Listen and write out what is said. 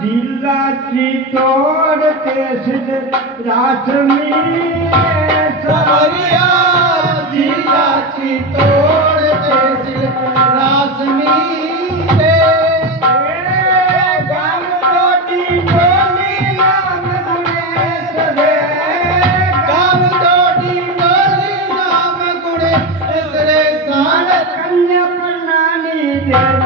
जिल्हाची तोडते रासमी समरिया जिल्हाची तोडते रासमी रे गाम दोडी डोली नाम गुणेश रे गाव दोडी डोली नाम गुणेश रे साळ कन्या प्रणानी दे